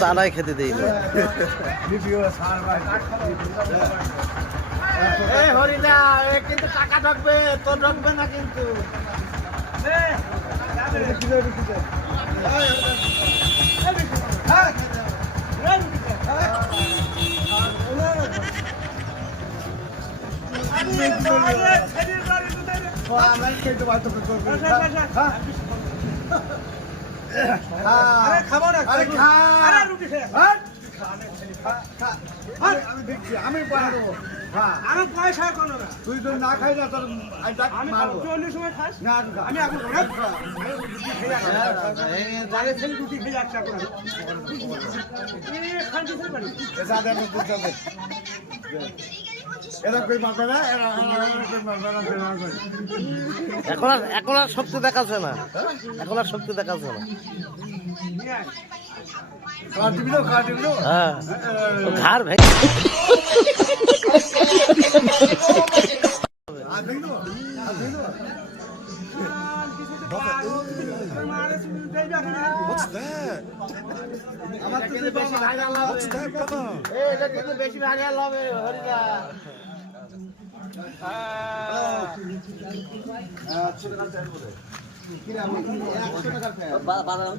চা নাই খেতে দেই না। হরিদা কিন্তু টাকা ঢুকবে, তোর ঢুকবে না কিন্তু। আমি দেখছি, আমি পারবো। আমি পয়সা কোনো না, তুই তো না খাই না তোর আমি অন্য সময় খাস না। আমি এখন রুটি খেয়ে যাচ্ছি এখন আর শক্তি দেখাচ্ছে না, এখন আর শক্তি দেখাচ্ছে না। হ্যাঁ, ঘাড় ভেঙে What's that? What's that, brother? বেশি ভাইরাল হবে হরিদা।